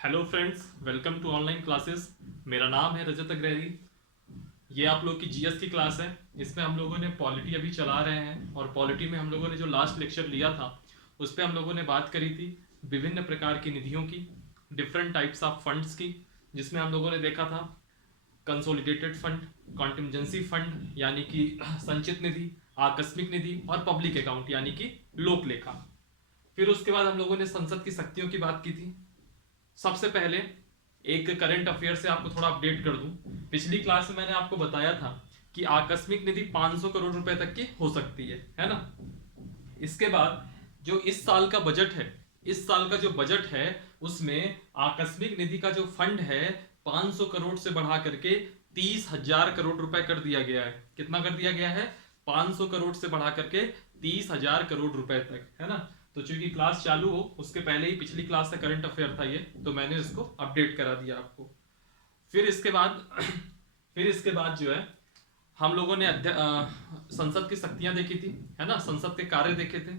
Hello friends, welcome to online classes. मेरा नाम है रजत अग्रहरी। ये आप लोग की जीएस की क्लास है। इसमें हम लोगों ने पॉलिटी अभी चला रहे हैं और पॉलिटी में हम लोगों ने जो लास्ट लेक्चर लिया था उस पर हम लोगों ने बात करी थी विभिन्न प्रकार की निधियों की, डिफरेंट टाइप्स ऑफ फंड्स की, जिसमें हम लोगों ने देखा था कंसोलिडेटेड फंड, कॉन्टिजेंसी फंड यानी कि संचित निधि, आकस्मिक निधि और पब्लिक अकाउंट यानी कि लोक लेखा। फिर उसके बाद हम लोगों ने संसद की शक्तियों की बात की थी। सबसे पहले एक करंट अफेयर से आपको थोड़ा अपडेट कर दूं। पिछली क्लास में मैंने आपको बताया था कि आकस्मिक निधि 500 करोड़ रुपए तक की हो सकती है ना। इसके बाद जो इस साल का बजट है, इस साल का जो बजट है उसमें आकस्मिक निधि का जो फंड है 500 करोड़ से बढ़ा करके 30,000 करोड़ रुपए कर दिया गया है। कितना कर दिया गया है? 500 करोड़ से बढ़ा करके 30,000 करोड़ रुपए तक, है ना। तो चूंकि क्लास चालू हो उसके पहले ही पिछली क्लास से करंट अफेयर था ये, तो मैंने इसको अपडेट करा दिया आपको। फिर इसके बाद फिर इसके बाद जो है हम लोगों ने संसद की शक्तियां देखी थी, है ना, संसद के कार्य देखे थे।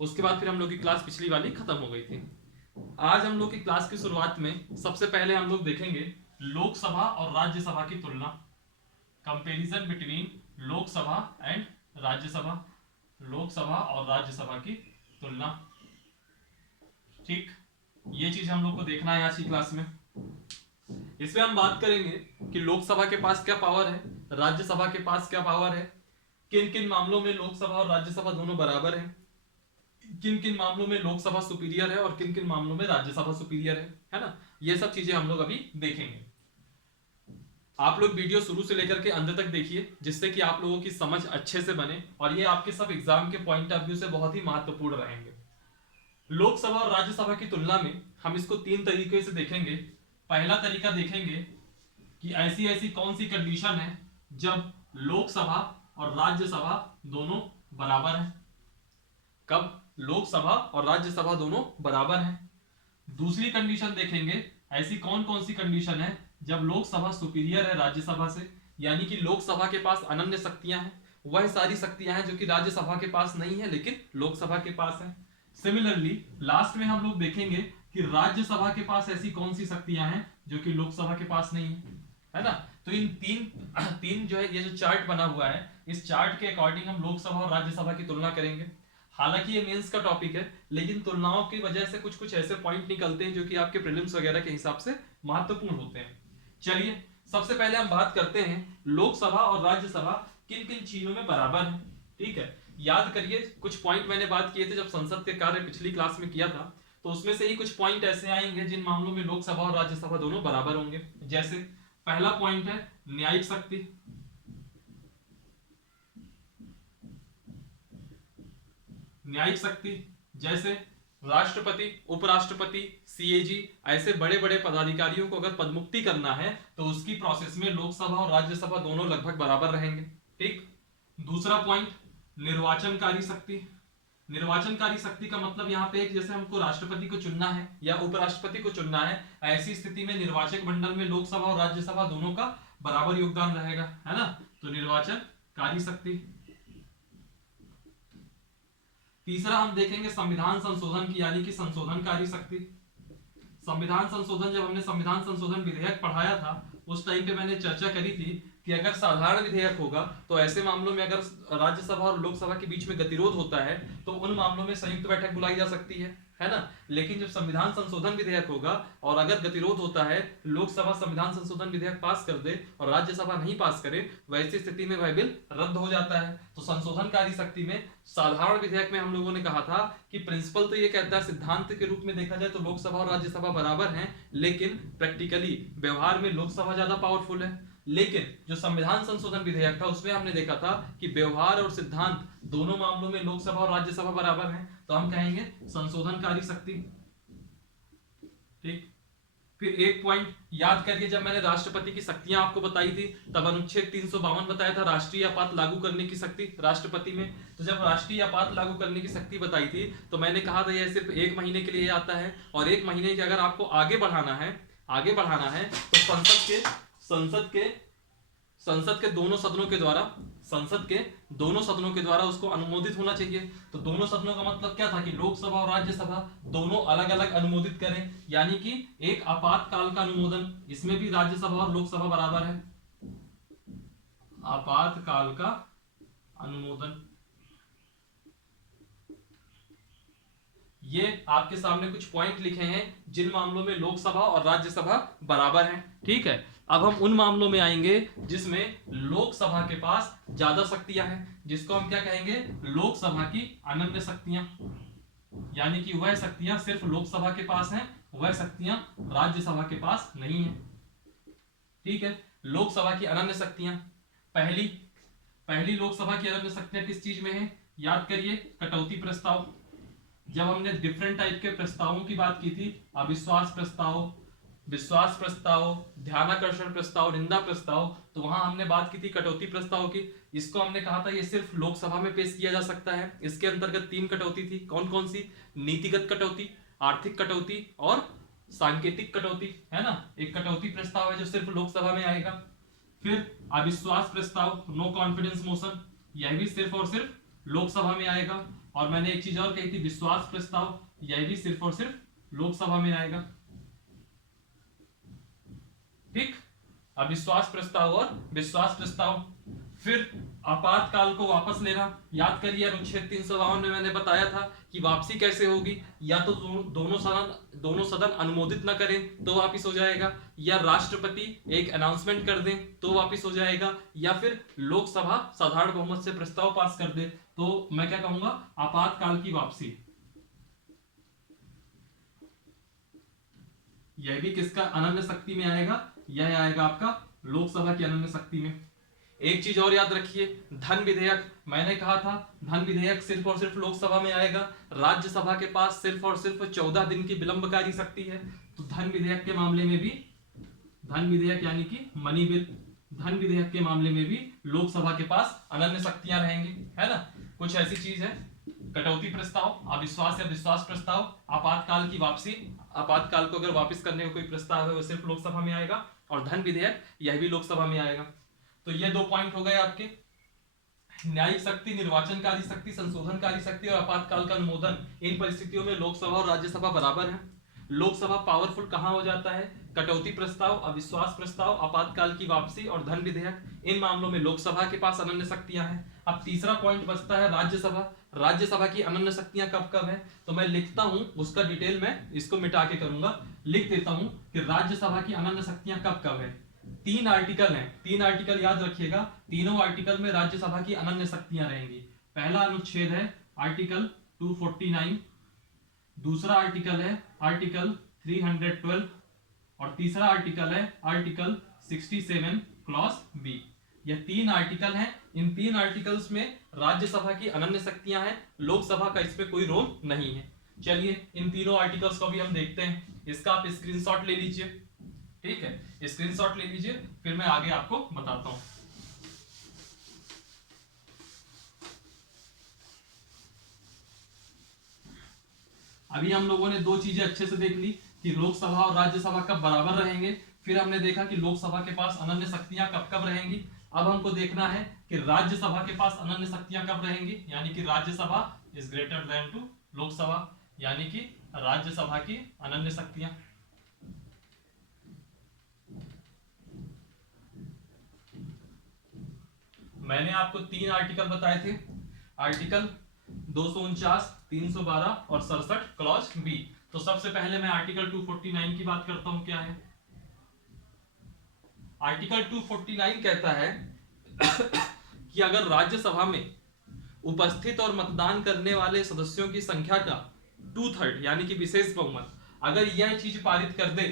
उसके बाद फिर हम लोग की क्लास पिछली वाली खत्म हो गई थी। आज हम लोग की क्लास की शुरुआत में सबसे पहले हम लोग देखेंगे लोकसभा और राज्यसभा की तुलना, comparison between Lok Sabha and Rajya Sabha, Lok Sabha और राज्यसभा की तुलना। ठीक, ये चीज हम लोग को देखना है आज की क्लास में। इसमें हम बात करेंगे कि लोकसभा के पास क्या पावर है, राज्यसभा के पास क्या पावर है, किन किन मामलों में लोकसभा और राज्यसभा दोनों बराबर हैं, किन किन मामलों में लोकसभा सुपीरियर है और किन किन मामलों में राज्यसभा सुपीरियर है ना। ये सब चीजें हम लोग अभी देखेंगे। आप लोग वीडियो शुरू से लेकर के अंत तक देखिए जिससे कि आप लोगों की समझ अच्छे से बने और ये आपके सब एग्जाम के पॉइंट ऑफ व्यू से बहुत ही महत्वपूर्ण रहेंगे। लोकसभा और राज्यसभा की तुलना में हम इसको तीन तरीके से देखेंगे। पहला तरीका देखेंगे कि ऐसी ऐसी कौन सी कंडीशन है जब लोकसभा और राज्यसभा दोनों बराबर हैं। कब लोकसभा और राज्यसभा दोनों बराबर हैं। दूसरी कंडीशन देखेंगे ऐसी कौन कौन सी कंडीशन है जब लोकसभा सुपीरियर है राज्यसभा से, यानी कि लोकसभा के पास अनन्य शक्तियां हैं, वह सारी शक्तियां हैं जो कि राज्यसभा के पास नहीं है लेकिन लोकसभा के पास है। सिमिलरली लास्ट में हम लोग देखेंगे कि राज्यसभा के पास ऐसी कौन सी शक्तियां हैं जो कि लोकसभा के पास नहीं है ना। तो इन तीन तीन जो है ये जो चार्ट बना हुआ है, इस चार्ट के अकॉर्डिंग हम लोकसभा और राज्यसभा की तुलना करेंगे। हालांकि ये मेंस का टॉपिक है लेकिन तुलनाओं की वजह से कुछ कुछ ऐसे पॉइंट निकलते हैं जो कि आपके प्रीलिम्स वगैरह के हिसाब से महत्वपूर्ण होते हैं। चलिए सबसे पहले हम बात करते हैं लोकसभा और राज्यसभा किन किन चीजों में बराबर है। ठीक है, याद करिए कुछ पॉइंट मैंने बात किए थे जब संसद के कार्य पिछली क्लास में किया था, तो उसमें से ही कुछ पॉइंट ऐसे आएंगे जिन मामलों में लोकसभा और राज्यसभा दोनों बराबर होंगे। जैसे पहला पॉइंट है न्यायिक शक्ति। न्यायिक शक्ति जैसे राष्ट्रपति, उपराष्ट्रपति, सीएजी, ऐसे बड़े बड़े पदाधिकारियों को अगर पदमुक्ति करना है तो उसकी प्रोसेस में लोकसभा और राज्यसभा दोनों लगभग बराबर रहेंगे। ठीक, दूसरा पॉइंट निर्वाचनकारी शक्ति। निर्वाचनकारी शक्ति का मतलब यहाँ पे जैसे हमको राष्ट्रपति को चुनना है या उपराष्ट्रपति को चुनना है, ऐसी स्थिति में निर्वाचक मंडल में लोकसभा और राज्यसभा दोनों का बराबर योगदान रहेगा, है ना। तो निर्वाचनकारी शक्ति। तीसरा हम देखेंगे संविधान संशोधन की, यानी कि संशोधनकारी शक्ति। संविधान संशोधन, जब हमने संविधान संशोधन विधेयक पढ़ाया था उस टाइम पे मैंने चर्चा करी थी कि अगर साधारण विधेयक होगा तो ऐसे मामलों में अगर राज्यसभा और लोकसभा के बीच में गतिरोध होता है तो उन मामलों में संयुक्त बैठक बुलाई जा सकती है ना। लेकिन जब संविधान संशोधन विधेयक होगा और अगर गतिरोध होता है, लोकसभा संविधान संशोधन विधेयक पास कर दे और राज्यसभा नहीं पास करे, वैसी स्थिति में वह बिल रद्द हो जाता है। तो संशोधनकारी शक्ति में साधारण विधेयक में हम लोगों ने कहा था कि प्रिंसिपल तो ये कहता है, सिद्धांत के रूप में देखा जाए तो लोकसभा और राज्यसभा बराबर हैं, लेकिन प्रैक्टिकली व्यवहार में लोकसभा ज्यादा पावरफुल है। लेकिन जो संविधान संशोधन विधेयक था उसमें हमने देखा था कि व्यवहार और सिद्धांत दोनों मामलों में लोकसभा और राज्यसभा बराबर हैं, तो हम कहेंगे संशोधनकारी शक्ति। ठीक, फिर एक पॉइंट याद करिए, जब मैंने राष्ट्रपति की शक्तियां आपको बताई थी तब अनुच्छेद 352 बताया था राष्ट्रीय आपात लागू करने की शक्ति राष्ट्रपति में। तो जब राष्ट्रीय आपात लागू करने की शक्ति बताई थी तो मैंने कहा था यह सिर्फ 1 महीने के लिए आता है और 1 महीने के अगर आपको आगे बढ़ाना है तो संसद के संसद के दोनों सदनों के द्वारा, संसद के दोनों सदनों के द्वारा उसको अनुमोदित होना चाहिए। तो दोनों सदनों का मतलब क्या था कि लोकसभा और राज्यसभा दोनों अलग अलग अनुमोदित करें, यानी कि एक आपातकाल का अनुमोदन, इसमें भी राज्यसभा और लोकसभा बराबर है, आपातकाल का अनुमोदन। ये आपके सामने कुछ पॉइंट लिखे हैं जिन मामलों में लोकसभा और राज्यसभा बराबर हैं, ठीक है। अब हम उन मामलों में आएंगे जिसमें लोकसभा के पास ज्यादा शक्तियां हैं, जिसको हम क्या कहेंगे, लोकसभा की अनन्य शक्तियां, यानी कि वह शक्तियां सिर्फ लोकसभा के पास हैं, वह शक्तियां राज्यसभा के पास नहीं है, ठीक है। लोकसभा की अनन्य शक्तियां, पहली पहली लोकसभा की अनन्य शक्तियां किस चीज में है, याद करिए, कटौती प्रस्ताव। जब हमने डिफरेंट टाइप के प्रस्तावों की बात की थी, अविश्वास प्रस्ताव, विश्वास प्रस्ताव, ध्यानाकर्षण प्रस्ताव, निंदा प्रस्ताव, तो वहां हमने बात की थी कटौती प्रस्ताव की। इसको हमने कहा था ये सिर्फ लोकसभा में पेश किया जा सकता है। इसके अंतर्गत 3 कटौती थी, कौन कौन सी, नीतिगत कटौती, आर्थिक कटौती और सांकेतिक कटौती, है ना। एक कटौती प्रस्ताव है जो सिर्फ लोकसभा में आएगा। फिर अविश्वास प्रस्ताव, नो कॉन्फिडेंस मोशन, यह भी सिर्फ और सिर्फ लोकसभा में आएगा। और मैंने एक चीज और कही थी, विश्वास प्रस्ताव, यह भी सिर्फ और सिर्फ लोकसभा में आएगा, ठीक। अविश्वास प्रस्ताव और विश्वास प्रस्ताव। फिर आपातकाल को वापस लेना, याद करिए अनुच्छेद 352 में मैंने बताया था कि वापसी कैसे होगी, या तो दोनों सदन अनुमोदित ना करें तो वापस हो जाएगा, या राष्ट्रपति एक अनाउंसमेंट कर दें तो वापस हो जाएगा, या फिर लोकसभा साधारण बहुमत से प्रस्ताव पास कर दे, तो मैं क्या कहूंगा, आपातकाल की वापसी। यह भी किसका अनन्य शक्ति में आएगा, यह आएगा आपका लोकसभा की अनन्य शक्ति में। एक चीज और याद रखिए, धन विधेयक, मैंने कहा था धन विधेयक सिर्फ और सिर्फ लोकसभा में आएगा, राज्यसभा के पास सिर्फ और सिर्फ 14 दिन की विलंबकारी शक्ति है। तो धन विधेयक के मामले में भी, धन विधेयक यानी कि मनी बिल, धन विधेयक के मामले में भी लोकसभा के पास अनन्य शक्तियां रहेंगी, है ना। कुछ ऐसी चीज है, कटौती प्रस्ताव, अविश्वास या विश्वास प्रस्ताव, आपातकाल की वापसी, आपातकाल को अगर वापस करने का कोई प्रस्ताव है वो सिर्फ लोकसभा में आएगा, और धन विधेयक यह भी लोकसभा में आएगा। तो ये 2 पॉइंट हो गए आपके, न्यायिक शक्ति, निर्वाचनकारी शक्ति, संशोधनकारी शक्ति और आपातकाल का अनुमोदन। इन परिस्थितियों में लोकसभा और राज्यसभा बराबर है। लोकसभा पावरफुल कहां हो जाता है, कटौती प्रस्ताव, अविश्वास प्रस्ताव, आपातकाल की वापसी और धन विधेयक, इन मामलों में लोकसभा के पास अनन्य शक्तियां हैं। अब तीसरा पॉइंट बचता है राज्यसभा। राज्यसभा की अनन्य शक्तियां कब कब है, तो मैं लिखता हूं, उसका डिटेल में इसको मिटा के करूंगा, लिख देता हूं कि राज्यसभा की अनन्य शक्तियां कब कब है। 3 आर्टिकल हैं, 3 आर्टिकल याद रखिएगा, तीनों आर्टिकल में राज्यसभा की अनन्य शक्तियां रहेंगी। पहला अनुच्छेद है आर्टिकल 249, दूसरा आर्टिकल है आर्टिकल 312 और तीसरा आर्टिकल है आर्टिकल 67 क्लॉज बी। यह 3 आर्टिकल हैं। इन 3 आर्टिकल्स में राज्यसभा की अनन्य शक्तियां हैं, लोकसभा का इसमें कोई रोल नहीं है। चलिए इन तीनों आर्टिकल्स को भी हम देखते हैं, इसका आप स्क्रीनशॉट ले लीजिए, ठीक है, स्क्रीनशॉट ले लीजिए, फिर मैं आगे आपको बताता हूं। अभी हम लोगों ने 2 चीजें अच्छे से देख ली कि लोकसभा और राज्यसभा कब बराबर रहेंगे, फिर हमने देखा कि लोकसभा के पास अनन्य शक्तियां कब कब रहेंगी। अब हमको देखना है कि राज्यसभा के पास अनन्य शक्तियां कब रहेंगी, यानी कि Rajya Sabha is greater than to Lok Sabha, यानी कि राज्यसभा की अनन्य शक्तियां। मैंने आपको 3 आर्टिकल बताए थे, आर्टिकल 249, 312 और 67 क्लॉज बी। तो सबसे पहले मैं आर्टिकल 249 की बात करता हूं, क्या है आर्टिकल 249 कहता है कि अगर राज्यसभा में उपस्थित और मतदान करने वाले सदस्यों की संख्या का 2/3 यानी कि विशेष बहुमत, अगर यह चीज पारित कर दे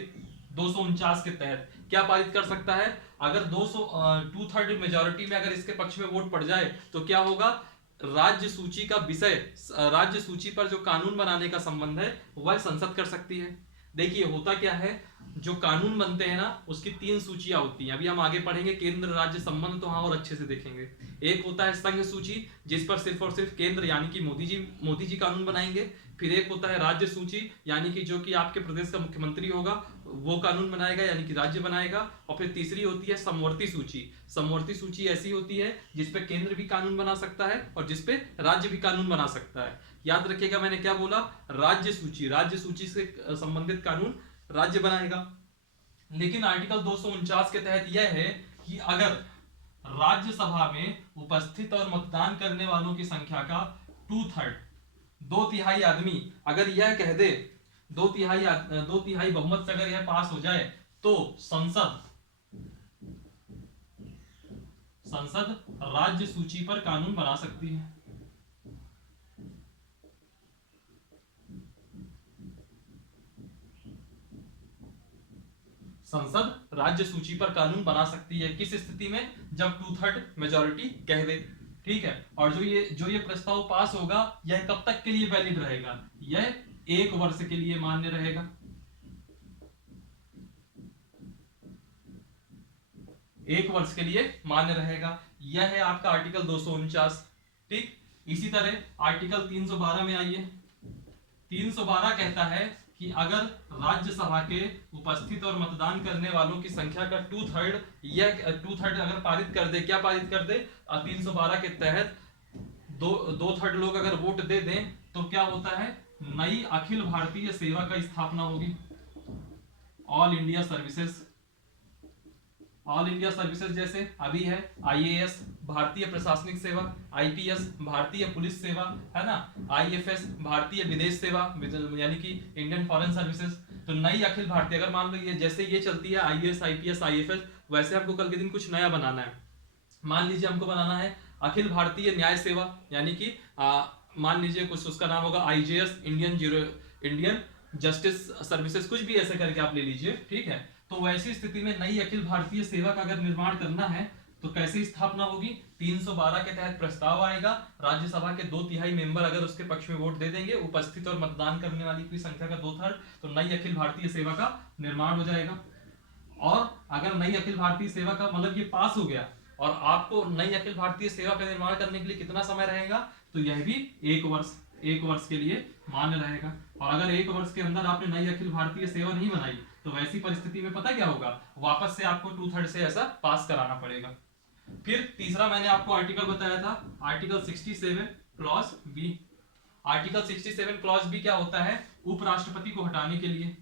249 के तहत, क्या पारित कर सकता है, अगर 2/3 मेजॉरिटी में अगर इसके पक्ष में वोट पड़ जाए तो क्या होगा, राज्य सूची का विषय, राज्य सूची पर जो कानून बनाने का संबंध है वह संसद कर सकती है। देखिए होता क्या है, जो कानून बनते हैं ना उसकी 3 सूचियां होती हैं, अभी हम आगे पढ़ेंगे केंद्र राज्य संबंध, तो हाँ और अच्छे से देखेंगे। एक होता है संघ सूची जिस पर सिर्फ और सिर्फ केंद्र यानी कि मोदी जी कानून बनाएंगे। फिर एक होता है राज्य सूची यानी कि जो कि आपके प्रदेश का मुख्यमंत्री होगा वो कानून बनाएगा यानी कि राज्य बनाएगा। और फिर तीसरी होती है समवर्ती सूची। समवर्ती सूची ऐसी होती है जिसपे केंद्र भी कानून बना सकता है और जिसपे राज्य भी कानून बना सकता है। याद रखिएगा मैंने क्या बोला, राज्य सूची, राज्य सूची से संबंधित कानून राज्य बनाएगा। लेकिन आर्टिकल 249 के तहत यह है कि अगर राज्यसभा में उपस्थित और मतदान करने वालों की संख्या का 2/3, 2/3 आदमी अगर यह कह दे, 2/3 बहुमत से अगर यह पास हो जाए तो संसद राज्य सूची पर कानून बना सकती है। संसद राज्य सूची पर कानून बना सकती है किस स्थिति में, जब 2/3 मेजॉरिटी कह दे। ठीक है, और जो ये प्रस्ताव पास होगा यह कब तक के लिए वैलिड रहेगा, यह 1 वर्ष के लिए मान्य रहेगा। 1 वर्ष के लिए मान्य रहेगा। यह है आपका आर्टिकल 249। ठीक, इसी तरह आर्टिकल 312 में आइए। 312 कहता है कि अगर राज्यसभा के उपस्थित और मतदान करने वालों की संख्या का 2/3 अगर पारित कर दे, क्या पारित कर दे, 312 के तहत 2/3 लोग अगर वोट दे दें तो क्या होता है, नई अखिल भारतीय सेवा का स्थापना होगी। All India services, all India services जैसे अभी है IAS भारतीय प्रशासनिक सेवा, IPS भारतीय पुलिस सेवा, है ना, IFS भारतीय विदेश सेवा यानी कि इंडियन फॉरेन सर्विसेज। तो नई अखिल भारतीय, अगर मान लो ये जैसे ये चलती है IAS IPS IFS, वैसे हमको कल के दिन कुछ नया बनाना है। मान लीजिए हमको बनाना है अखिल भारतीय न्याय सेवा, यानी कि मान लीजिए कुछ उसका नाम होगा IJS, इंडियन जस्टिस सर्विसेज, कुछ भी ऐसे करके आप ले लीजिए। ठीक है, तो वैसी स्थिति में नई अखिल भारतीय सेवा का अगर निर्माण करना है तो कैसे स्थापना होगी, 312 के तहत प्रस्ताव आएगा, राज्यसभा के 2/3 मेंबर अगर उसके पक्ष में वोट दे देंगे, उपस्थित और मतदान करने वाली की संख्या का 2/3, तो नई अखिल भारतीय सेवा का निर्माण हो जाएगा। और अगर नई अखिल भारतीय सेवा का मतलब ये पास हो गया और आपको नई अखिल भारतीय सेवा का निर्माण करने के लिए कितना समय रहेगा, तो यह भी 1 वर्ष के लिए मान्य रहेगा। और अगर 1 वर्ष के अंदर आपने नई अखिल भारतीय सेवा नहीं बनाई तो वैसी परिस्थिति में पता क्या होगा, वापस से आपको 2/3 से ऐसा पास कराना पड़ेगा। फिर तीसरा मैंने आपको आर्टिकल बताया था, article 67 clause B. Article 67 clause B क्या होता है, उपराष्ट्रपति को हटाने के लिए।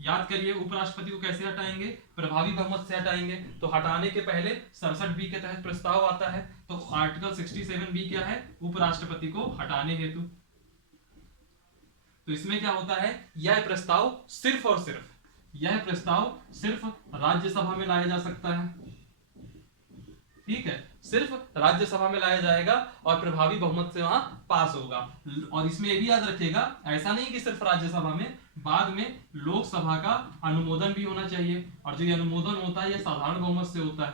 याद करिए उपराष्ट्रपति को कैसे हटाएंगे, प्रभावी बहुमत से हटाएंगे। तो हटाने के पहले 67 के तहत प्रस्ताव आता है। तो आर्टिकल 67 क्या है, उपराष्ट्रपति को हटाने हेतु। तो इसमें क्या होता है, यह प्रस्ताव सिर्फ और सिर्फ राज्यसभा में लाया जा सकता है। ठीक है, सिर्फ राज्यसभा में लाया जाएगा और प्रभावी बहुमत से वहां पास होगा। और इसमें यह भी याद रखिएगा, ऐसा नहीं कि सिर्फ राज्यसभा में, बाद में लोकसभा का अनुमोदन भी होना चाहिए। और जो ये अनुमोदन होता है यह साधारण बहुमत से होता है।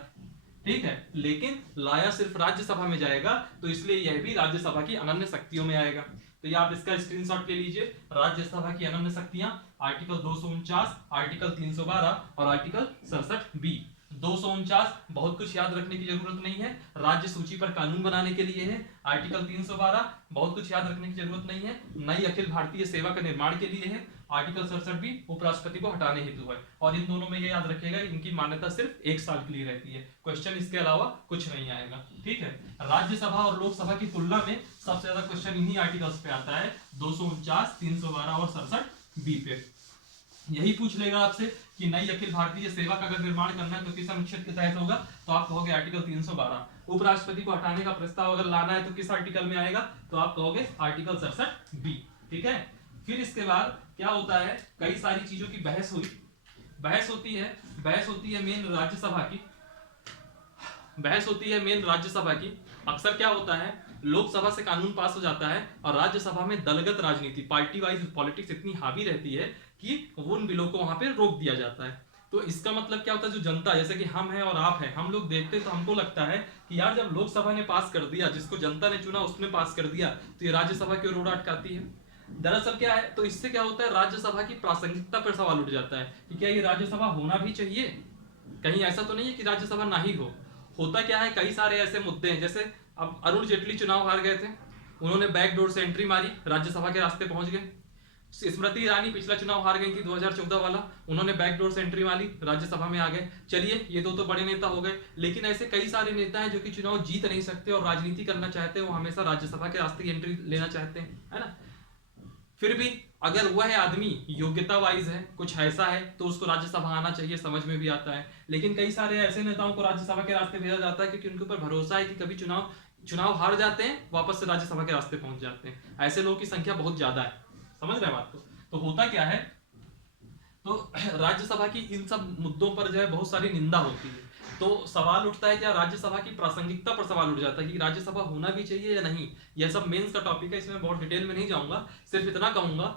ठीक है, लेकिन लाया सिर्फ राज्यसभा में जाएगा, तो इसलिए यह भी राज्यसभा की अनन्य शक्तियों में आएगा। तो ये आप इसका स्क्रीनशॉट ले लीजिए, राज्यसभा की अनन्य शक्तियां, आर्टिकल 249, आर्टिकल 312 और आर्टिकल 67 बी। 249 बहुत कुछ याद रखने की जरूरत नहीं है, राज्य सूची पर कानून बनाने के लिए है। आर्टिकल 312 बहुत कुछ याद रखने की जरूरत नहीं है, नई अखिल भारतीय सेवा के निर्माण के लिए है। आर्टिकल 67 भी उपराष्ट्रपति को हटाने हेतु है। और इन दोनों में ये याद रखिएगा इनकी मान्यता सिर्फ 1 साल के लिए रहती है, क्वेश्चन इसके अलावा कुछ नहीं आएगा। ठीक है, राज्यसभा और लोकसभा की तुलना में सबसे ज्यादा क्वेश्चन इन्हीं आर्टिकल्स पे आता है, 249, 312 और 67 बी पे। यही पूछ लेगा आपसे कि नई अखिल भारतीय सेवा का अगर निर्माण करना है तो किस अनुच्छेद के तहत होगा, तो आप कहोगे आर्टिकल 312। उपराष्ट्रपति को हटाने का प्रस्ताव अगर लाना है तो किस आर्टिकल में आएगा, तो आप कहोगे आर्टिकल 67 बी। ठीक है, फिर इसके बाद क्या होता है, कई सारी चीजों की बहस होती है मेन राज्यसभा की। अक्सर क्या होता है, लोकसभा से कानून पास हो जाता है और राज्यसभा में दलगत राजनीति, पार्टी वाइज पॉलिटिक्स इतनी हावी रहती है कि उन बिलों को वहां पे रोक दिया जाता है। तो इसका मतलब क्या होता है, जो जनता, जैसे कि हम हैं और आप हैं, हम लोग देखते तो हमको लगता है कि यार जब लोकसभा ने पास कर दिया, जिसको जनता ने चुना उसने पास कर दिया, तो ये राज्यसभा की रोड अटकाती है। दरअसल क्या है, तो इससे क्या होता है, राज्यसभा की प्रासंगिकता पर सवाल उठ जाता है कि क्या ये राज्यसभा होना भी चाहिए। कहीं ऐसा तो नहीं है कि राज्यसभा ना ही हो। होता क्या है, कई सारे ऐसे मुद्दे हैं, जैसे अब अरुण जेटली चुनाव हार गए थे, उन्होंने बैकडोर से एंट्री मारी, राज्यसभा के रास्ते पहुंच गए। स्मृति ईरानी पिछला चुनाव हार गई थी 2014 वाला, उन्होंने बैकडोर से एंट्री मारी, राज्यसभा में आ गए। चलिए ये दो तो बड़े नेता हो गए, लेकिन ऐसे कई सारे नेता हैं जो कि चुनाव जीत नहीं सकते और राजनीति करना चाहते हैं, वो हमेशा राज्यसभा के रास्ते की एंट्री लेना चाहते हैं, है ना। फिर भी अगर वह आदमी योग्यता वाइज है, कुछ ऐसा है, तो उसको राज्यसभा आना चाहिए, समझ में भी आता है। लेकिन कई सारे ऐसे नेताओं को राज्यसभा के रास्ते भेजा जाता है क्योंकि उनके ऊपर भरोसा है कि कभी चुनाव हार जाते हैं, वापस से राज्यसभा के रास्ते पहुंच जाते हैं। ऐसे लोगों की संख्या बहुत ज्यादा है, समझ रहे हैं बात को। तो होता क्या है, तो राज्यसभा की इन सब मुद्दों पर जो है बहुत सारी निंदा होती है। तो सवाल उठता है, क्या राज्यसभा की प्रासंगिकता पर सवाल उठ जाता है कि राज्यसभा होना भी चाहिए या नहीं। यह सब मेंस का टॉपिक है, इसमें बहुत डिटेल में नहीं जाऊंगा, सिर्फ इतना कहूंगा,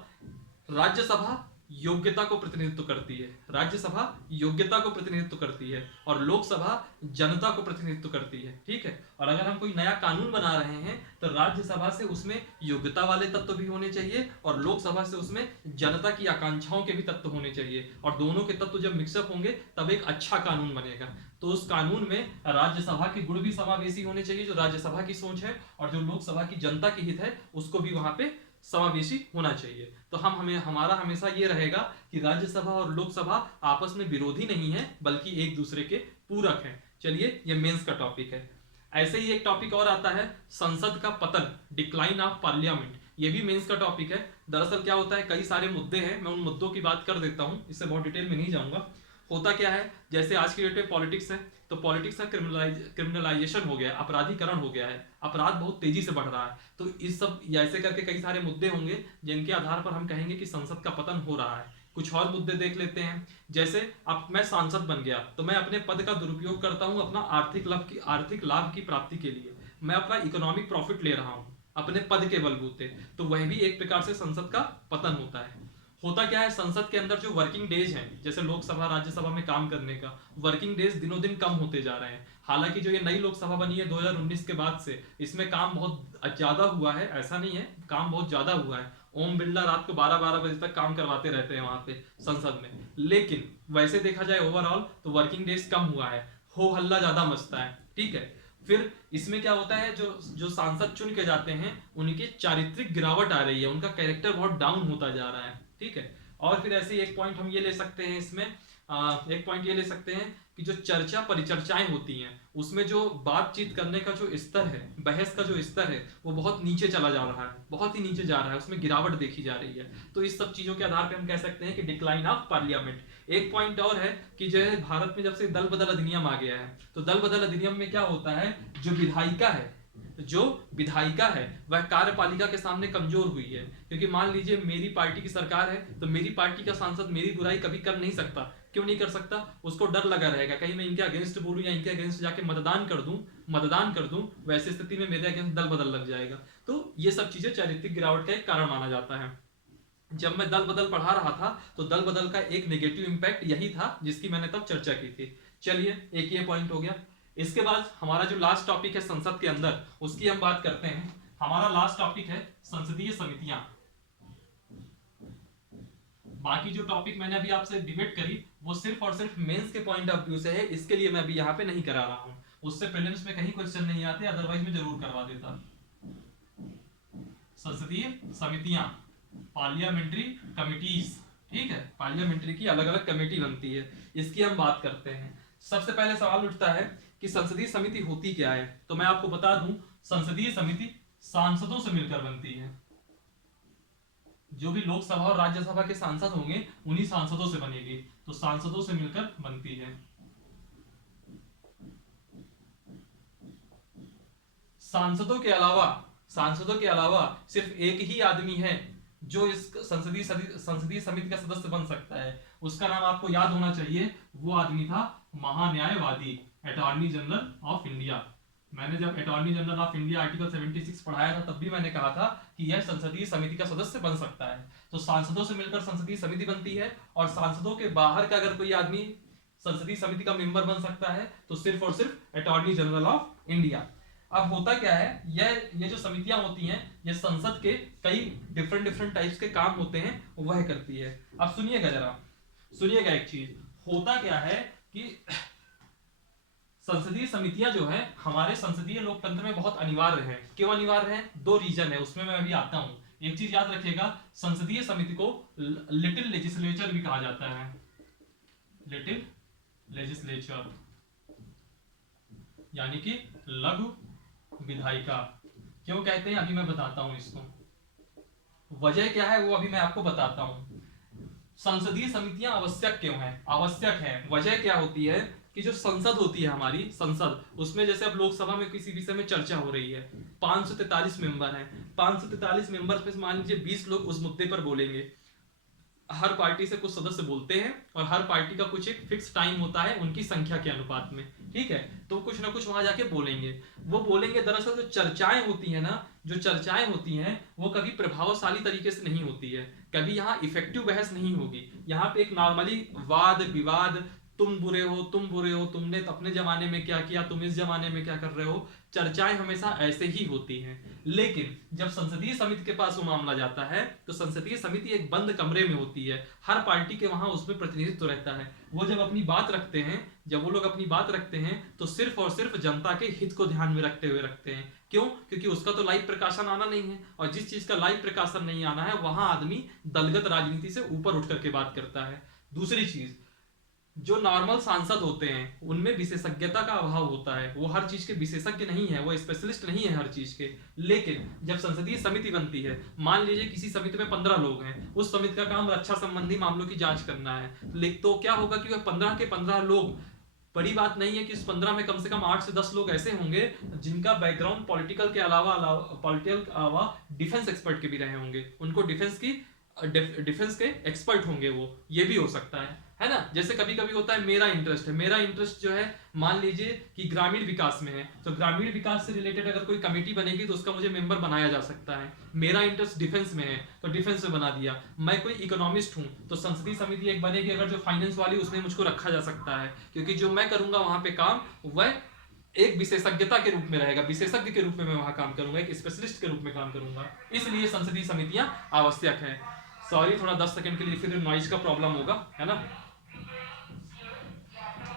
राज्यसभा योग्यता को प्रतिनिधित्व करती है, राज्यसभा योग्यता को प्रतिनिधित्व करती है और लोकसभा जनता को प्रतिनिधित्व करती है, ठीक है। और अगर हम कोई नया कानून बना रहे हैं तो राज्यसभा से उसमें योग्यता वाले तत्व भी होने चाहिए और लोकसभा से उसमें जनता की आकांक्षाओं के भी तत्व होने चाहिए, और दोनों के तत्व जब मिक्सअप होंगे तब एक अच्छा कानून बनेगा। तो उस कानून में राज्यसभा के गुण भी समावेशी होने चाहिए, जो राज्यसभा की सोच है, और जो लोकसभा की जनता की हित है उसको भी वहां पे समावेशी होना चाहिए। तो हमारा हमेशा ये रहेगा कि राज्यसभा और लोकसभा आपस में विरोधी नहीं है, बल्कि एक दूसरे के पूरक हैं। चलिए, ये मेंस का टॉपिक है। ऐसे ही एक टॉपिक और आता है, संसद का पतन, डिक्लाइन ऑफ पार्लियामेंट। ये भी मेंस का टॉपिक है। दरअसल क्या होता है, कई सारे मुद्दे हैं, मैं उन मुद्दों की बात कर देता हूं, इससे बहुत डिटेल में नहीं जाऊंगा। होता क्या है, जैसे आज की डेट में पॉलिटिक्स है, तो पॉलिटिक्स का क्रिमिनलाइजेशन हो गया है, अपराधीकरण हो गया है, अपराध बहुत तेजी से बढ़ रहा है। तो इस सब ऐसे करके कई सारे मुद्दे होंगे जिनके आधार पर हम कहेंगे कि संसद का पतन हो रहा है। कुछ और मुद्दे देख लेते हैं, जैसे अब मैं सांसद बन गया तो मैं अपने पद का दुरुपयोग करता हूं अपना आर्थिक लाभ की प्राप्ति के लिए, मैं अपना इकोनॉमिक प्रॉफिट ले रहा हूं अपने पद के बलबूते, तो वह भी एक प्रकार से संसद का पतन होता है। होता क्या है, संसद के अंदर जो वर्किंग डेज हैं, जैसे लोकसभा राज्यसभा में काम करने का वर्किंग डेज दिनों दिन कम होते जा रहे हैं। हालांकि जो ये नई लोकसभा बनी है 2019 के बाद से, इसमें काम बहुत ज्यादा हुआ है, ऐसा नहीं है, काम बहुत ज्यादा हुआ है। ओम बिरला रात को 12-12 बजे तक काम करवाते रहते हैं वहां पे संसद में। लेकिन वैसे देखा जाए ओवरऑल तो वर्किंग डेज कम हुआ है, हो हल्ला ज्यादा मचता है, ठीक है। फिर इसमें क्या होता है, जो सांसद चुन के जाते हैं उनकी चारित्रिक गिरावट आ रही है, उनका कैरेक्टर बहुत डाउन होता जा रहा है, ठीक है। और फिर ऐसे एक पॉइंट हम ये ले सकते हैं इसमें, एक पॉइंट ये ले सकते हैं कि जो चर्चा परिचर्चाएं होती हैं उसमें जो बातचीत करने का जो स्तर है, बहस का जो स्तर है, वो बहुत नीचे चला जा रहा है, बहुत ही नीचे जा रहा है, उसमें गिरावट देखी जा रही है। तो इस सब चीजों के आधार पर हम कह सकते हैं कि डिक्लाइन ऑफ पार्लियामेंट। एक पॉइंट और है कि जो है भारत में जब से दल बदल अधिनियम आ गया है, तो दल बदल अधिनियम में क्या होता है, जो विधायिका है वह कार्यपालिका के सामने कमजोर हुई है। क्योंकि मान लीजिए मेरी पार्टी की सरकार है, तो मेरी पार्टी का सांसद मेरी बुराई कभी कर नहीं सकता। क्यों नहीं कर सकता, उसको डर लगा रहेगा कहीं मैं इनके अगेंस्ट बोलूं या इनके अगेंस्ट जाके मतदान कर दूं, वैसे स्थिति में मेरे अगेंस्ट दल बदल लग जाएगा। तो ये सब चीजें चारित्रिक गिरावट का एक कारण माना जाता है। जब मैं दल बदल पढ़ा रहा था तो दल बदल का एक नेगेटिव इंपैक्ट यही था जिसकी मैंने तब चर्चा की थी। चलिए, एक ये पॉइंट हो गया। इसके बाद हमारा जो लास्ट टॉपिक है संसद के अंदर, उसकी हम बात करते हैं। हमारा लास्ट टॉपिक है संसदीय समितियां। बाकी जो टॉपिक मैंने अभी आपसे डिबेट करी वो सिर्फ और सिर्फ मेंस के पॉइंट ऑफ व्यू से है, इसके लिए मैं अभी यहाँ पे नहीं करा रहा हूं। उससे प्रीलिम्स में कहीं क्वेश्चन नहीं आते, अदरवाइज मैं जरूर करवा देता। संसदीय समितियां, पार्लियामेंट्री कमिटीज, ठीक है, पार्लियामेंट्री की अलग अलग कमेटी बनती है, इसकी हम बात करते हैं। सबसे पहले सवाल उठता है कि संसदीय समिति होती क्या है। तो मैं आपको बता दूं, संसदीय समिति सांसदों से मिलकर बनती है। जो भी लोकसभा और राज्यसभा के सांसद होंगे उन्हीं सांसदों से बनेगी, तो सांसदों से मिलकर बनती है। सांसदों के अलावा सिर्फ एक ही आदमी है जो इस संसदीय समिति का सदस्य बन सकता है। उसका नाम आपको याद होना चाहिए, वो आदमी था महान्यायवादी, अटॉर्नी जनरल ऑफ इंडिया। मैंने जब attorney general of India article 76 पढ़ाया था तब भी मैंने कहा था कि यह संसदीय समिति का सदस्य बन सकता है। तो सांसदों से मिलकर संसदीय समिति बनती है, और सांसदों के बाहर का अगर कोई आदमी संसदीय समिति का मेंबर बन सकता है तो सिर्फ और सिर्फ अटॉर्नी जनरल ऑफ इंडिया। अब होता क्या है, ये जो समितियां होती हैं ये संसद के कई डिफरेंट टाइप्स के काम होते हैं वह करती है। अब सुनिएगा एक चीज, होता क्या है कि संसदीय समितियां जो है हमारे संसदीय लोकतंत्र में बहुत अनिवार्य है। क्यों अनिवार्य है, दो रीजन है, उसमें मैं अभी आता हूं। एक चीज याद रखिएगा, संसदीय समिति को लिटिल लेजिस्लेचर भी कहा जाता है, लिटिल लेजिस्लेचर, यानी कि लघु विधायिका। क्यों कहते हैं अभी मैं बताता हूं इसको, वजह क्या है वो अभी मैं आपको बताता हूं। संसदीय समितियां आवश्यक क्यों है, आवश्यक है, वजह क्या होती है कि जो संसद होती है हमारी संसद, उसमें जैसे अब लोकसभा में किसी विषय में चर्चा हो रही है, 543 मेंबर हैं, 543 मेंबर में मान लीजिए 20 लोग उस मुद्दे पर बोलेंगे, हर पार्टी से कुछ सदस्य बोलते हैं और हर पार्टी का कुछ एक फिक्स टाइम होता है उनकी संख्या के अनुपात में, ठीक है, तो कुछ ना कुछ वहां जाके बोलेंगे, वो बोलेंगे। दरअसल जो चर्चाएं होती है ना, जो चर्चाएं होती हैं वो कभी प्रभावशाली तरीके से नहीं होती है, कभी यहाँ इफेक्टिव बहस नहीं होगी, यहाँ पे एक नॉर्मली वाद विवाद, तुम बुरे हो, तुम बुरे हो, तुमने अपने जमाने में क्या किया, तुम इस जमाने में क्या कर रहे हो, चर्चाएं हमेशा ऐसे ही होती हैं। लेकिन जब संसदीय समिति के पास वो मामला जाता है तो संसदीय समिति एक बंद कमरे में होती है, हर पार्टी के वहां उसमें प्रतिनिधित्व रहता है, वो जब अपनी बात रखते हैं, जब वो लोग अपनी बात रखते हैं तो सिर्फ और सिर्फ जनता के हित को ध्यान में रखते हुए रखते हैं। क्यों? क्योंकि उसका तो लाइव प्रकाशन आना नहीं है, और जिस चीज का लाइव प्रकाशन नहीं आना है वहां आदमी दलगत राजनीति से ऊपर उठ करके बात करता है। दूसरी चीज, जो नॉर्मल सांसद होते हैं उनमें विशेषज्ञता का अभाव होता है, वो हर चीज के विशेषज्ञ नहीं है, वो स्पेशलिस्ट नहीं है हर चीज के। लेकिन जब संसदीय समिति बनती है, मान लीजिए किसी समिति में 15 लोग हैं, उस समिति का काम रक्षा संबंधी मामलों की जांच करना है, तो क्या होगा कि वह 15 के 15 लोग, बड़ी बात नहीं है कि इस 15 में कम से कम 8 से 10 लोग ऐसे होंगे जिनका बैकग्राउंड पॉलिटिकल के अलावा डिफेंस एक्सपर्ट के भी रहे होंगे, उनको डिफेंस के एक्सपर्ट होंगे, वो ये भी हो सकता है ना। जैसे कभी कभी होता है मेरा इंटरेस्ट जो है, मान लीजिए कि ग्रामीण विकास में है, तो ग्रामीण विकास से रिलेटेड अगर कोई कमेटी बनेगी तो उसका मुझे मेंबर बनाया जा सकता है। मेरा इंटरेस्ट डिफेंस में है तो डिफेंस में बना दिया। मैं कोई इकोनॉमिस्ट हूं तो संसदीय समिति एक बनेगी अगर जो फाइनेंस वाली, उसमें मुझको रखा जा सकता है, क्योंकि जो मैं करूंगा वहां पे काम, वह एक विशेषज्ञता के रूप में रहेगा, विशेषज्ञ के रूप में मैं वहां काम करूंगा, एक स्पेशलिस्ट के रूप में काम करूंगा। इसलिए संसदीय समितियां आवश्यक है। सॉरी, थोड़ा 10 सेकंड के लिए फिर नॉइज का प्रॉब्लम होगा, है ना।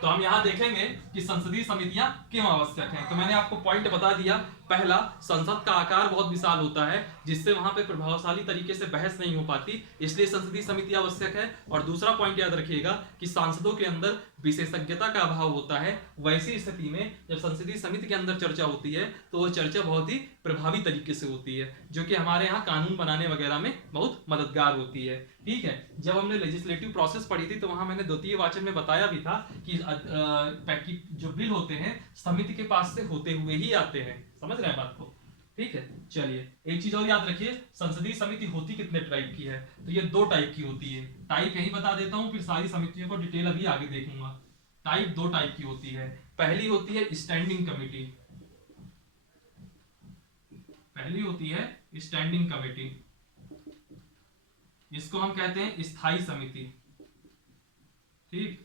तो हम यहां देखेंगे कि संसदीय समितियां क्यों आवश्यक हैं। तो मैंने आपको पॉइंट बता दिया। पहला, संसद का आकार बहुत विशाल होता है, जिससे वहां पे प्रभावशाली तरीके से बहस नहीं हो पाती, इसलिए संसदीय समिति आवश्यक है। और दूसरा पॉइंट याद रखिएगा कि सांसदों के अंदर विशेषज्ञता का अभाव होता है। वैसी स्थिति में जब संसदीय समिति के अंदर चर्चा होती है तो वो चर्चा बहुत ही प्रभावी तरीके से होती है, जो कि हमारे यहाँ कानून बनाने वगैरह में बहुत मददगार होती है। ठीक है, जब हमने लेजिस्लेटिव प्रोसेस पढ़ी थी तो वहां मैंने द्वितीय वाचन में बताया भी था कि जो बिल होते हैं समिति के पास से होते हुए ही आते हैं। समझ रहे हैं बात को? ठीक है, चलिए एक चीज और याद रखिए, संसदीय समिति होती कितने टाइप की है, तो ये 2 टाइप की होती है। टाइप यही बता देता हूं, फिर सारी समितियों को डिटेल अभी आगे देखूंगा। टाइप 2 टाइप की होती है। पहली होती है स्टैंडिंग कमेटी, पहली होती है स्टैंडिंग कमेटी, इसको हम कहते हैं स्थायी समिति। ठीक,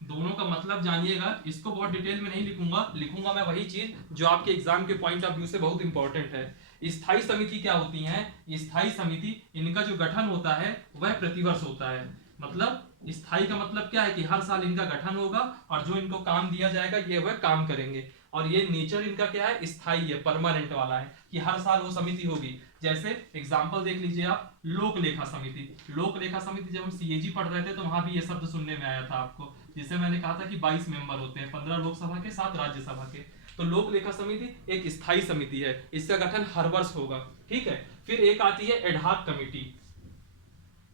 दोनों का मतलब जानिएगा, इसको बहुत डिटेल में नहीं लिखूंगा मैं वही चीज जो आपके एग्जाम के पॉइंट ऑफ व्यू से बहुत इंपॉर्टेंट है। स्थायी समिति क्या होती है? स्थायी समिति, इनका जो गठन होता है वह प्रतिवर्ष होता है। मतलब स्थायी का मतलब क्या है कि हर साल इनका गठन होगा और जो इनको काम दिया जाएगा ये वह काम करेंगे। और ये नेचर इनका क्या है? स्थायी है, परमानेंट वाला है कि हर साल वो समिति होगी। जैसे एग्जांपल देख लीजिए आप, लोक लेखा समिति। लोक लेखा समिति जब हम सीएजी पढ़ रहे थे तो वहां भी ये शब्द सुनने में आया था आपको, जिसे मैंने कहा था कि 22 मेंबर होते हैं, 15 लोकसभा के 7 राज्यसभा के। तो लोक लेखा समिति एक स्थायी समिति है, इसका गठन हर वर्ष होगा। ठीक है, फिर एक आती है एडहॉक कमेटी,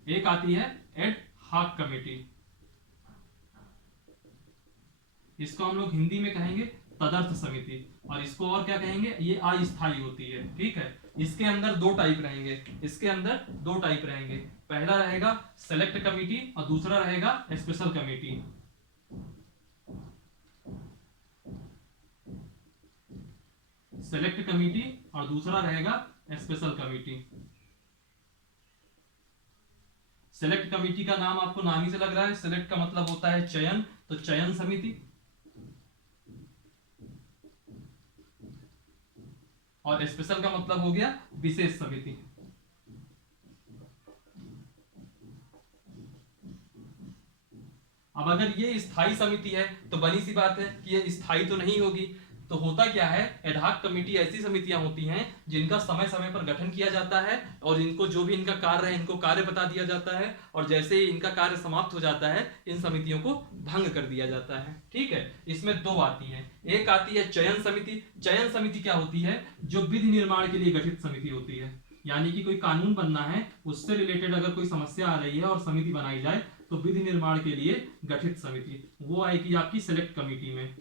एक आती है एडहॉक कमेटी, इसको हम लोग हिंदी में कहेंगे तदर्थ समिति, और इसको और क्या कहेंगे? ये अस्थायी होती है। ठीक है, इसके अंदर 2 टाइप रहेंगे, इसके अंदर 2 टाइप रहेंगे। पहला रहेगा सेलेक्ट कमेटी और दूसरा रहेगा स्पेशल कमेटी। सेलेक्ट कमेटी और दूसरा रहेगा स्पेशल कमेटी। सेलेक्ट कमेटी का नाम आपको नाम ही से लग रहा है, सेलेक्ट का मतलब होता है चयन, तो चयन समिति। और स्पेशल का मतलब हो गया विशेष समिति। अब अगर ये स्थायी समिति है तो बनी सी बात है कि ये स्थायी तो नहीं होगी, तो होता क्या है, एडहॉक कमेटी ऐसी समितियां होती हैं जिनका समय समय पर गठन किया जाता है और इनको जो भी इनका कार्य है इनको कार्य बता दिया जाता है, और जैसे ही इनका कार्य समाप्त हो जाता है इन समितियों को भंग कर दिया जाता है। ठीक है, इसमें दो आती है, एक आती है चयन समिति। चयन समिति क्या होती है, जो विधि निर्माण के लिए गठित समिति होती है, यानी कि कोई कानून बनना है उससे रिलेटेड अगर कोई समस्या आ रही है और समिति बनाई जाए तो विधि निर्माण के लिए गठित समिति वो आएगी आपकी सिलेक्ट कमेटी में।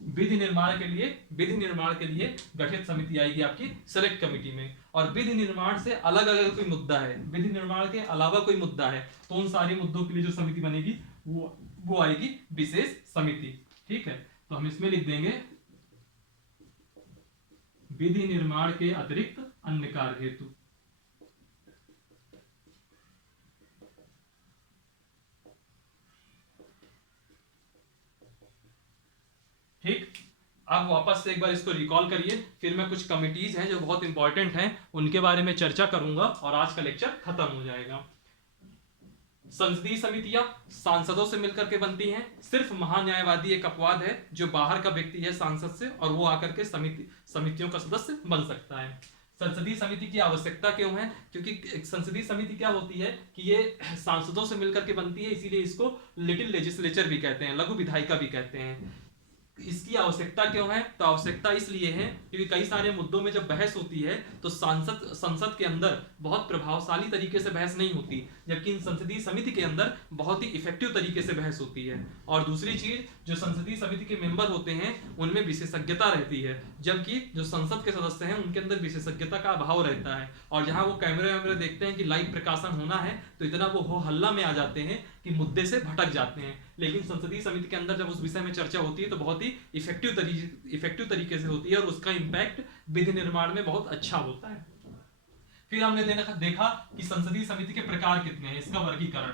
विधि निर्माण के लिए गठित समिति आएगी आपकी सिलेक्ट कमेटी में। और विधि निर्माण से अलग अगर कोई मुद्दा है, विधि निर्माण के अलावा कोई मुद्दा है, तो उन सारे मुद्दों के लिए जो समिति बनेगी वो आएगी विशेष समिति। ठीक है, तो हम इसमें लिख देंगे विधि निर्माण के अतिरिक्त अन्य कार्य हेतु। ठीक, अब वापस से एक बार इसको रिकॉल करिए, फिर मैं कुछ कमिटीज हैं जो बहुत इंपॉर्टेंट हैं उनके बारे में चर्चा करूंगा और आज का लेक्चर खत्म हो जाएगा। संसदीय समितियां सांसदों से मिलकर के बनती हैं। सिर्फ महान्यायवादी एक अपवाद है जो बाहर का व्यक्ति है सांसद से, और वो आकर के समितियों का सदस्य बन सकता है। संसदीय समिति की आवश्यकता क्यों है, क्योंकि संसदीय समिति क्या होती है कि ये सांसदों से मिलकर के बनती है, इसीलिए इसको लिटिल लेजिस्लेचर भी कहते हैं, लघु विधायिका भी कहते हैं। इसकी आवश्यकता क्यों है, तो आवश्यकता इसलिए है क्योंकि कई सारे मुद्दों में जब बहस होती है तो संसद के अंदर बहुत प्रभावशाली तरीके से बहस नहीं होती, जबकि इन संसदीय समिति के अंदर बहुत ही इफेक्टिव तरीके से बहस होती है। और दूसरी चीज, जो संसदीय समिति के मेंबर होते हैं उनमें विशेषज्ञता रहती है, जबकि जो संसद के सदस्य हैं उनके अंदर विशेषज्ञता का अभाव रहता है। और जहां वो कैमरे वैमरे देखते हैं कि लाइव प्रकाशन होना है तो इतना वो हो हल्ला में आ जाते हैं कि मुद्दे से भटक जाते हैं। लेकिन संसदीय समिति के अंदर जब उस विषय में चर्चा होती है तो बहुत ही इफेक्टिव तरीके से होती है और उसका इंपैक्ट विधि निर्माण में बहुत अच्छा होता है। फिर हमने देखा कि संसदीय समिति के प्रकार कितने हैं, इसका वर्गीकरण।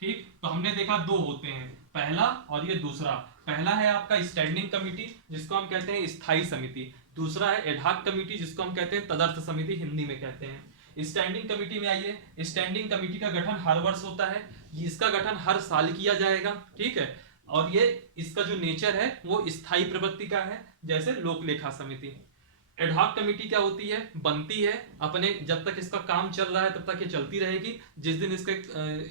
ठीक, तो हमने देखा दो होते हैं, पहला और ये दूसरा। पहला है आपका स्टैंडिंग कमिटी जिसको हम कहते हैं स्थायी समिति, दूसरा है एडहॉक कमिटी जिसको हम कहते हैं तदर्थ समिति, हिंदी में कहते हैं। स्टैंडिंग कमेटी में आइए, स्टैंडिंग कमेटी का गठन हर वर्ष होता है, इसका गठन हर साल किया जाएगा। ठीक है, और ये इसका जो नेचर है वो स्थायी प्रवृत्ति का है, जैसे लोक लेखा समिति। एडहॉक कमेटी क्या होती है, बनती है अपने, जब तक इसका काम चल रहा है तब तक ये चलती रहेगी। जिस दिन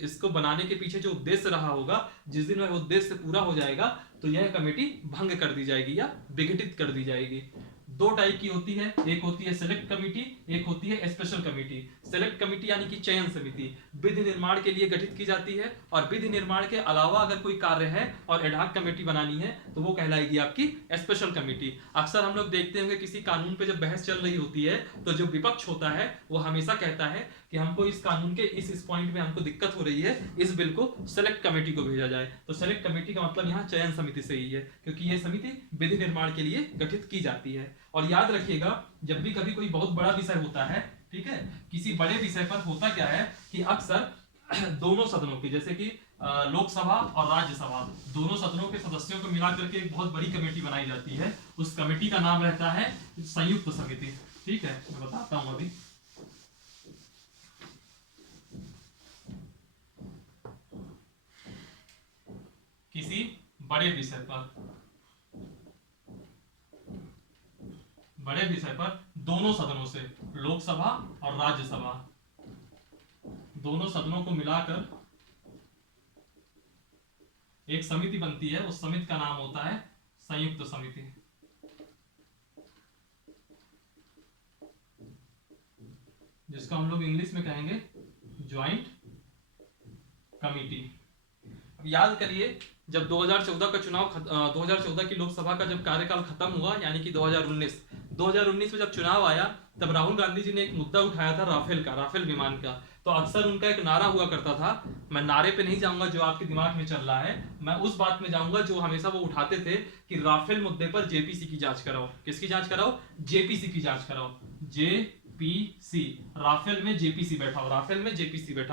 इसको बनाने के पीछे जो उद्देश्य रहा होगा, जिस दिन वह उद्देश्य पूरा हो जाएगा तो यह कमेटी भंग कर दी जाएगी या विघटित कर दी जाएगी। दो टाइप की होती है, एक होती है सिलेक्ट कमेटी, एक होती है स्पेशल कमेटी। सिलेक्ट कमेटी यानी कि चयन समिति विधि निर्माण के लिए गठित की जाती है, और विधि निर्माण के अलावा अगर कोई कार्य है और एडहॉक कमेटी बनानी है तो वो कहलाएगी आपकी स्पेशल कमेटी। अक्सर हम लोग देखते होंगे किसी कानून पे जब बहस चल रही होती है तो जो विपक्ष होता है वो हमेशा कहता है कि हमको इस कानून के इस पॉइंट में हमको दिक्कत हो रही है, इस बिल को सेलेक्ट कमेटी को भेजा जाए। तो सेलेक्ट कमेटी का मतलब यहाँ चयन समिति से ही है, क्योंकि ये समिति विधि निर्माण के लिए गठित की जाती है। और याद रखिएगा, जब भी कभी कोई बहुत बड़ा विषय होता है, ठीक है, किसी बड़े विषय पर होता क्या है कि अक्सर दोनों सदनों की, जैसे कि लोकसभा और राज्यसभा, दोनों सदनों के सदस्यों को मिलाकर के एक बहुत बड़ी कमेटी बनाई जाती है। उस कमेटी का नाम रहता है संयुक्त समिति। ठीक है, मैं बताता हूं अभी। किसी बड़े विषय पर दोनों सदनों से, लोकसभा और राज्यसभा, दोनों सदनों को मिलाकर एक समिति बनती है, उस समिति का नाम होता है संयुक्त समिति, जिसको हम लोग इंग्लिश में कहेंगे ज्वाइंट कमिटी। अब याद करिए, जब 2014 का चुनाव 2014 की लोकसभा का जब कार्यकाल खत्म हुआ, यानी कि 2019 में जब चुनाव आया, तब राहुल गांधी जी ने एक मुद्दा उठाया था राफेल विमान का। तो अक्सर उनका एक नारा हुआ करता था, मैं नारे पे नहीं जाऊंगा जो आपके दिमाग में चल रहा है, मैं उस बात में जाऊंगा जो हमेशा वो उठाते थे कि राफेल मुद्दे पर जेपीसी की जांच कराओ। किसकी जांच कराओ? जेपीसी की जांच कराओ। जेपीसी, राफेल में जेपीसी बैठा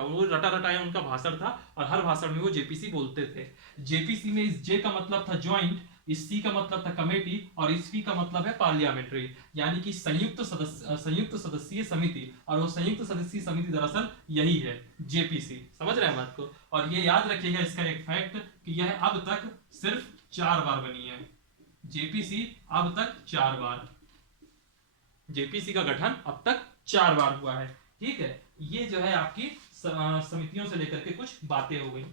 हो, वो रटा रटाया उनका भाषण था और हर भाषण में वो जेपीसी बोलते थे। जेपीसी में इस जे का मतलब था ज्वाइंट, सी का मतलब था कमेटी और इसवी का मतलब है पार्लियामेंट्री, यानी कि संयुक्त सदस्यीय समिति, और वो संयुक्त सदस्यीय समिति दरअसल यही है जेपीसी। समझ रहे हैं बात को? और ये याद रखिएगा इसका एक फैक्ट कि यह अब तक सिर्फ 4 बार बनी है। जेपीसी अब तक 4 बार, जेपीसी का गठन अब तक 4 बार हुआ है। ठीक है, ये जो है आपकी समितियों से लेकर के कुछ बातें हो गई।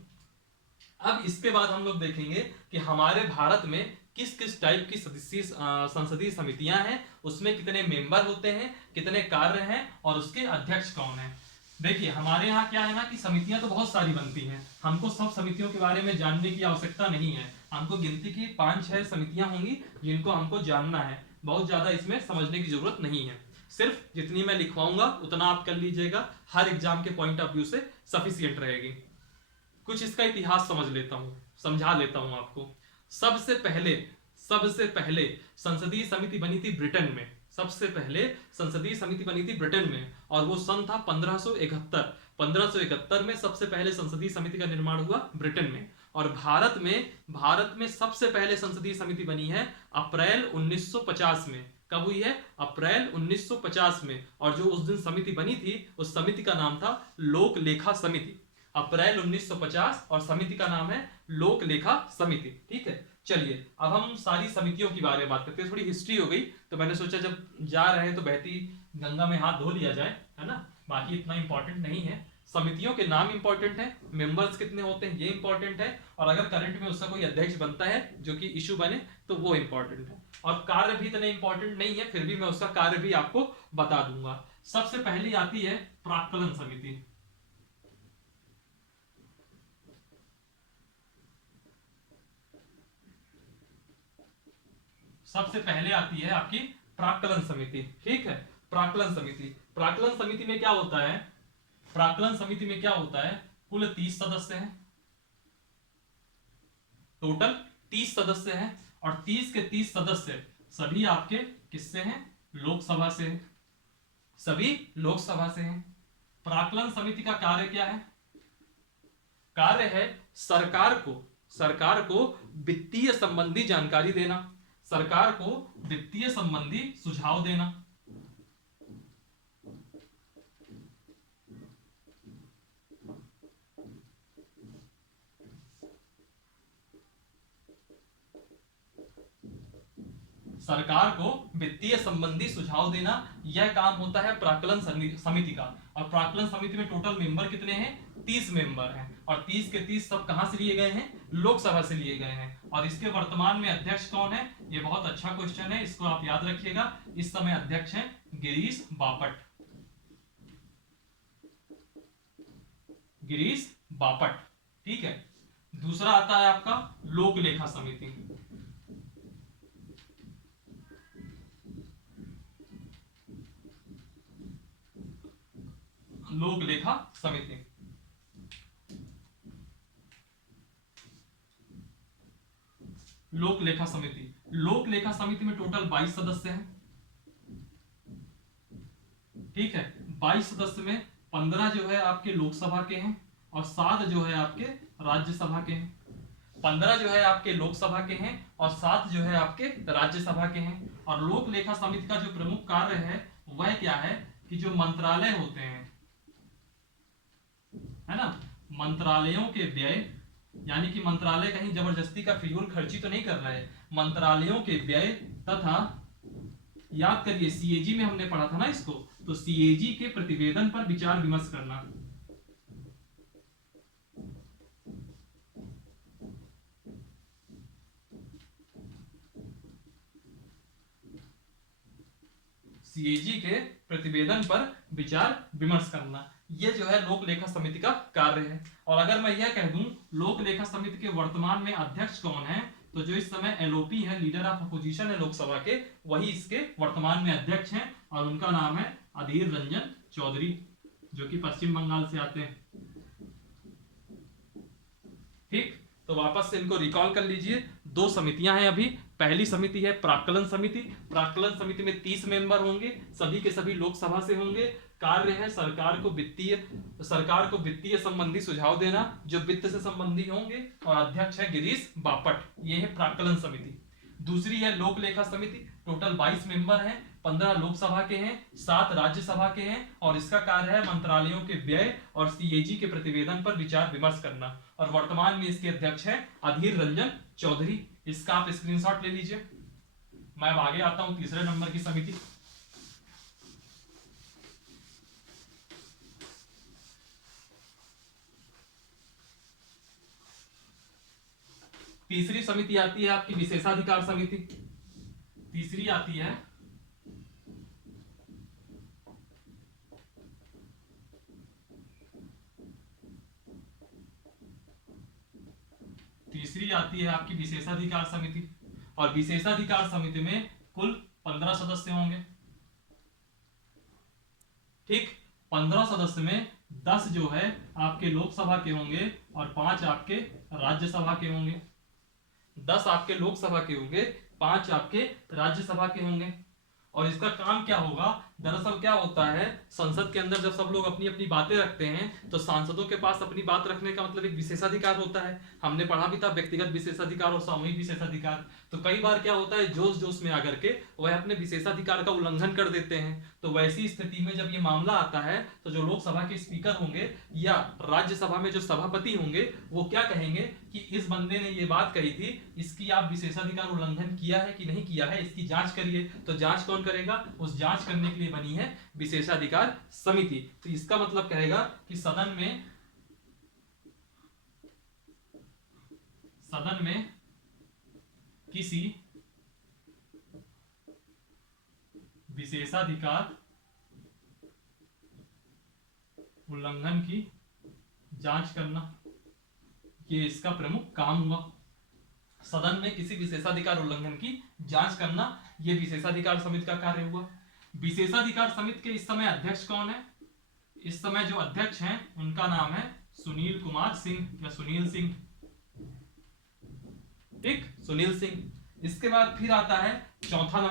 अब इसके बाद हम लोग देखेंगे कि हमारे भारत में किस किस टाइप की संसदीय समितियां हैं, उसमें कितने मेंबर होते हैं, कितने कार्य हैं और उसके अध्यक्ष कौन है। देखिए हमारे यहाँ क्या है ना कि समितियां तो बहुत सारी बनती हैं, हमको सब समितियों के बारे में जानने की आवश्यकता नहीं है। हमको गिनती की 5-6 समितियां होंगी जिनको हमको जानना है, बहुत ज्यादा इसमें समझने की जरूरत नहीं है। सिर्फ जितनी मैं लिखवाऊंगा उतना आप कर लीजिएगा, हर एग्जाम के पॉइंट ऑफ व्यू से सफिशियंट रहेगी। कुछ इसका इतिहास समझ लेता हूं, समझा लेता हूं आपको। सबसे पहले संसदीय समिति बनी थी ब्रिटेन में। सबसे पहले संसदीय समिति बनी थी ब्रिटेन में और वो सन था 1571। 1571 में सबसे पहले संसदीय समिति का निर्माण हुआ ब्रिटेन में। और भारत में सबसे पहले संसदीय समिति बनी है अप्रैल 1950 में। कब हुई है? अप्रैल 1950 में। और जो उस दिन समिति बनी थी उस समिति का नाम था लोक लेखा समिति। अप्रैल 1950 और समिति का नाम है लोक लेखा समिति। ठीक है, चलिए अब हम सारी समितियों के बारे में बात करते हैं। थोड़ी हिस्ट्री हो गई तो मैंने सोचा जब जा रहे हैं तो बहती गंगा में हाथ धो लिया जाए, है ना। बाकी इतना इंपॉर्टेंट नहीं है, समितियों के नाम इंपॉर्टेंट है, मेंबर्स कितने होते हैं ये इंपॉर्टेंट है, और अगर करंट में उसका कोई अध्यक्ष बनता है जो कि इशू बने तो वो इंपॉर्टेंट है। और कार्य भी इतने इंपॉर्टेंट नहीं है, फिर भी मैं उसका कार्य भी आपको बता दूंगा। सबसे पहली आती है प्राक्कलन समिति। सबसे पहले आती है आपकी प्राक्कलन समिति। ठीक है, प्राक्कलन समिति में क्या होता है? प्राक्कलन समिति में क्या होता है? कुल 30 सदस्य हैं, टोटल 30 सदस्य हैं, और 30 के 30 सदस्य सभी आपके किससे हैं? लोकसभा से हैं, सभी लोकसभा से हैं। प्राक्कलन समिति का कार्य क्या है? कार्य है सरकार को वित्तीय संबंधी जानकारी देना, सरकार को वित्तीय संबंधी सुझाव देना। सरकार को वित्तीय संबंधी सुझाव देना, यह काम होता है प्राक्कलन समिति का। और प्राक्कलन समिति में टोटल मेंबर कितने हैं? 30 मेंबर हैं, और 30 के 30 सब कहां से लिए गए हैं? लोकसभा से लिए गए हैं। और इसके वर्तमान में अध्यक्ष कौन है? ये बहुत अच्छा क्वेश्चन है, इसको आप याद रखिएगा। इस समय अध्यक्ष हैं गिरीश बापट। गिरीश बापट। ठीक है, दूसरा आता है आपका लोक लेखा समिति। लोक लेखा समिति, लोक लेखा समिति। लोक लेखा समिति में टोटल 22 सदस्य हैं। ठीक है, 22 सदस्य में 15 जो है आपके लोकसभा के हैं और 7 जो है आपके राज्यसभा के हैं। 15 जो है आपके लोकसभा के हैं और 7 जो है आपके राज्यसभा के हैं। और लोक लेखा समिति का जो प्रमुख कार्य है वह क्या है कि जो मंत्रालय होते हैं, है ना, मंत्रालयों के व्यय, यानी कि मंत्रालय कहीं जबरदस्ती का फिजूल खर्ची तो नहीं कर रहा है, मंत्रालयों के व्यय तथा, याद करिए सीएजी में हमने पढ़ा था ना इसको, तो सीएजी के प्रतिवेदन पर विचार विमर्श करना। सीएजी के प्रतिवेदन पर विचार विमर्श करना, ये जो है लोक लेखा समिति का कार्य है। और अगर मैं यह कह दूं लोक लेखा समिति के वर्तमान में अध्यक्ष कौन है, तो जो इस समय एलओपी है, लीडर ऑफ अपोजिशन है लोकसभा के, वही इसके वर्तमान में अध्यक्ष हैं और उनका नाम है अधीर रंजन चौधरी, जो कि पश्चिम बंगाल से आते हैं। ठीक, तो वापस से इनको रिकॉल कर लीजिए। 2 समितियां हैं अभी। पहली समिति है प्राक्कलन समिति। प्राक्कलन समिति में 30 मेंबर होंगे, सभी के सभी लोकसभा से होंगे। कार्य है सरकार को वित्तीय संबंधी सुझाव देना जो वित्त से संबंधी होंगे, और अध्यक्ष है गिरीश बापट। ये है प्राक्कलन समिति। दूसरी है लोक लेखा समिति, टोटल 22 मेंबर हैं, 15 लोकसभा के हैं, 7 राज्यसभा के हैं, और इसका कार्य है मंत्रालयों के व्यय और सीएजी के प्रतिवेदन पर विचार विमर्श करना। और वर्तमान में इसके अध्यक्ष हैं अधीर रंजन चौधरी। इसका आप स्क्रीनशॉट ले लीजिए। मैं अब आगे आता हूं तीसरे नंबर की समिति। तीसरी समिति आती है आपकी विशेषाधिकार समिति। तीसरी आती है आपकी विशेषाधिकार समिति। और विशेषाधिकार समिति में कुल 15 सदस्य होंगे। ठीक, 15 सदस्य में 10 जो है आपके लोकसभा के होंगे और 5 आपके राज्यसभा के होंगे। 10 आपके लोकसभा के होंगे, 5 आपके राज्यसभा के होंगे। और इसका काम क्या होगा, दरअसल क्या होता है, संसद के अंदर जब सब लोग अपनी अपनी बातें रखते हैं तो सांसदों के पास अपनी बात रखने का मतलब एक विशेषाधिकार होता है। हमने पढ़ा भी था व्यक्तिगत विशेषाधिकार और सामूहिक विशेषाधिकार। तो कई बार क्या होता है, जोश जोश में आकर के वह अपने विशेषाधिकार का उल्लंघन कर देते हैं। तो वैसी स्थिति में जब ये मामला आता है तो जो लोकसभा के स्पीकर होंगे या राज्यसभा में जो सभापति होंगे वो क्या कहेंगे कि इस बंदे ने ये बात कही थी, इसकी आप विशेषाधिकार उल्लंघन किया है कि नहीं किया है, इसकी जांच करिए। तो जांच कौन करेगा, उस जांच करने के लिए बनी है विशेषाधिकार समिति। तो इसका मतलब कहेगा कि सदन में किसी विशेषाधिकार उल्लंघन की जांच करना, ये इसका प्रमुख काम हुआ। सदन में किसी विशेषाधिकार उल्लंघन की जांच करना, ये विशेषाधिकार समिति का कार्य हुआ। विशेषाधिकार समिति के इस समय अध्यक्ष कौन है, इस समय जो अध्यक्ष हैं उनका नाम है सुनील कुमार सिंह या सुनील सिंह। ठीक, सुनील सिंह। इसके बाद फिर आता है चौथा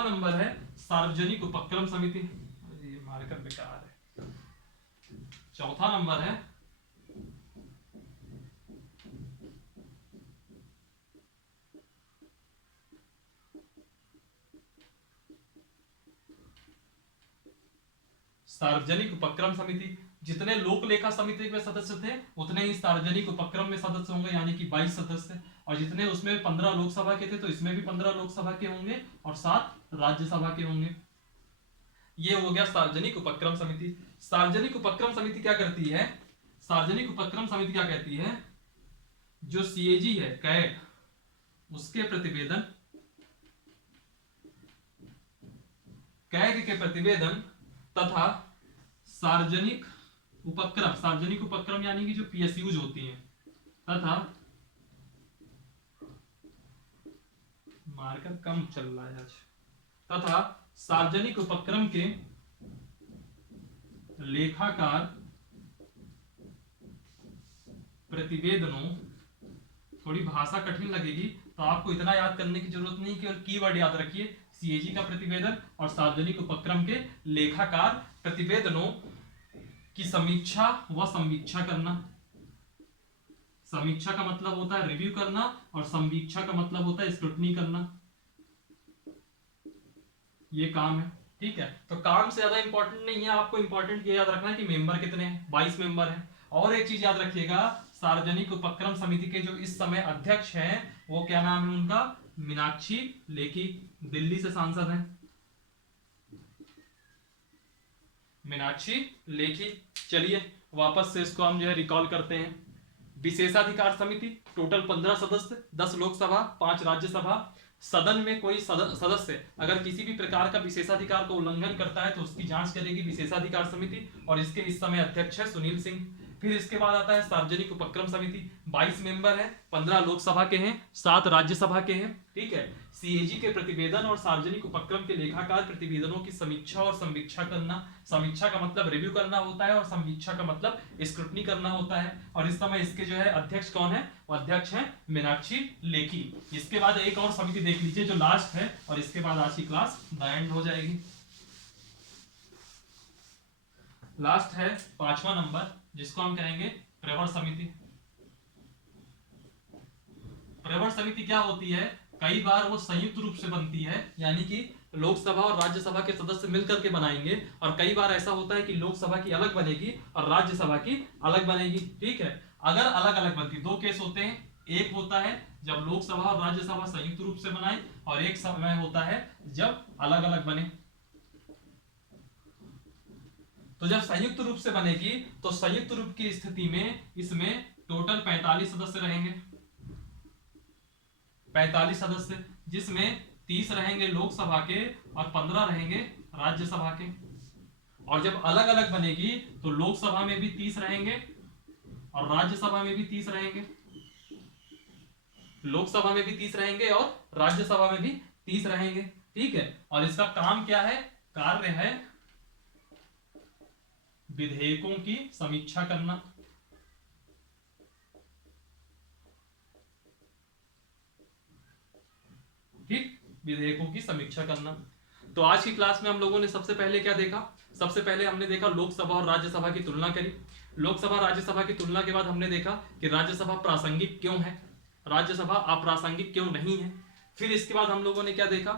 नंबर है सार्वजनिक उपक्रम समिति। ये मार्कर बेकार है। चौथा नंबर है सार्वजनिक उपक्रम समिति। जितने लोक लेखा समिति में सदस्य थे उतने ही सार्वजनिक उपक्रम में सदस्य होंगे, यानी कि 22 सदस्य। और जितने उसमें 15 लोकसभा के थे तो इसमें भी 15 लोकसभा के होंगे और 7 राज्यसभा के होंगे। ये हो गया सार्वजनिक उपक्रम समिति। सार्वजनिक उपक्रम समिति क्या करती है, सार्वजनिक उपक्रम समिति क्या कहती है, जो सीएजी है कैग, उसके प्रतिवेदन, कैग के प्रतिवेदन तथा सार्वजनिक उपक्रम यानी कि जो पीएसयूज होती हैं, तथा मार्कर कम चल रहा है आज, तथा सार्वजनिक उपक्रम के लेखाकार प्रतिवेदनों, थोड़ी भाषा कठिन लगेगी तो आपको इतना याद करने की जरूरत नहीं, केवल कीवर्ड याद रखिए, सीएजी का प्रतिवेदन और सार्वजनिक उपक्रम के लेखाकार प्रतिवेदनों की समीक्षा व संवीक्षा करना। समीक्षा का मतलब होता है रिव्यू करना और संवीक्षा का मतलब होता है स्क्रूटनी करना। ये काम है। ठीक है, तो काम से ज्यादा इंपॉर्टेंट नहीं है, आपको इंपॉर्टेंट ये याद रखना है कि मेंबर कितने हैं, 22 मेंबर हैं। और एक चीज याद रखिएगा, सार्वजनिक उपक्रम समिति के जो इस समय अध्यक्ष हैं वो क्या नाम है उनका, मीनाक्षी लेखी, दिल्ली से सांसद हैं मीनाक्षी लेखी। चलिए वापस से इसको हम जो है रिकॉल करते हैं। विशेषाधिकार समिति, टोटल 15 सदस्य, 10 लोकसभा, 5 राज्यसभा। सदन में कोई सदस्य अगर किसी भी प्रकार का विशेषाधिकार का उल्लंघन करता है तो उसकी जांच करेगी विशेषाधिकार समिति, और इसके इस समय अध्यक्ष है सुनील सिंह। फिर इसके बाद आता है सार्वजनिक उपक्रम समिति, 22 मेंबर है, 15 लोकसभा के हैं, 7 राज्यसभा के हैं। ठीक है, सीएजी के प्रतिवेदन और सार्वजनिक उपक्रम के लेखाकार प्रतिवेदनों की समीक्षा और संवीक्षा करना। समीक्षा का मतलब रिव्यू करना होता है और संवीक्षा का मतलब स्क्रूटनी करना होता है। और इस समय इसके जो है अध्यक्ष कौन है, वो अध्यक्ष है मीनाक्षी लेखी। इसके बाद एक और समिति देख लीजिए जो लास्ट है, और इसके बाद आज की क्लास एंड हो जाएगी। लास्ट है 5वां नंबर, जिसको हम कहेंगे प्रवर समिति। प्रवर समिति क्या होती है, कई बार वो संयुक्त रूप से बनती है, यानी कि लोकसभा और राज्यसभा के सदस्य मिलकर के बनाएंगे, और कई बार ऐसा होता है कि लोकसभा की अलग बनेगी और राज्यसभा की अलग बनेगी। ठीक है, अगर अलग अलग बनती, दो केस होते हैं, एक होता है जब लोकसभा और राज्यसभा संयुक्त रूप से बनाए, और एक समय होता है जब अलग अलग बने। तो जब संयुक्त रूप से बनेगी तो संयुक्त रूप की स्थिति में इसमें टोटल 45 सदस्य रहेंगे, 45 सदस्य, जिसमें 30 रहेंगे लोकसभा के और 15 रहेंगे राज्यसभा के। और जब अलग अलग बनेगी तो लोकसभा में भी 30 रहेंगे और राज्यसभा में भी 30 रहेंगे, लोकसभा में भी 30 रहेंगे और राज्यसभा में भी 30 रहेंगे। ठीक है, और इसका काम क्या है, कार्य है विधेयकों की समीक्षा करना। ठीक, विधेयकों की समीक्षा करना। तो आज की क्लास में हम लोगों ने सबसे पहले क्या देखा, सबसे पहले हमने देखा लोकसभा और राज्यसभा की तुलना करी। लोकसभा राज्यसभा की तुलना के बाद हमने देखा कि राज्यसभा प्रासंगिक क्यों है, राज्यसभा अप्रासंगिक क्यों नहीं है। फिर इसके बाद हम लोगों ने क्या देखा,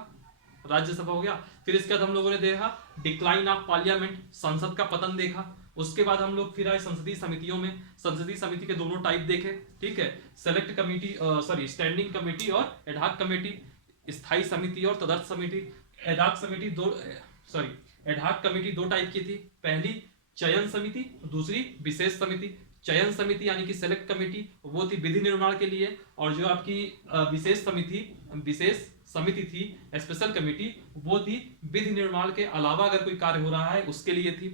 राज्यसभा हो गया। फिर इसके बाद हम लोगों ने देखा डिक्लाइन ऑफ पार्लियामेंट, संसद का पतन देखा। उसके बाद हम लोग फिर आए संसदीय समितियों में, संसदीय समिति के दोनों टाइप देखे। ठीक है, सेलेक्ट कमेटी, स्टैंडिंग कमेटी और एडहॉक कमेटी, स्थायी समिति और तदर्थ समिति। एडहॉक समिति एडहॉक कमेटी दो टाइप की थी, पहली चयन समिति, दूसरी विशेष समिति। चयन समिति यानी कि सेलेक्ट कमेटी वो थी विधि निर्माण के लिए, और जो आपकी विशेष समिति थी, स्पेशल कमेटी, वो थी विधि निर्माण के अलावा अगर कोई कार्य हो रहा है उसके लिए थी।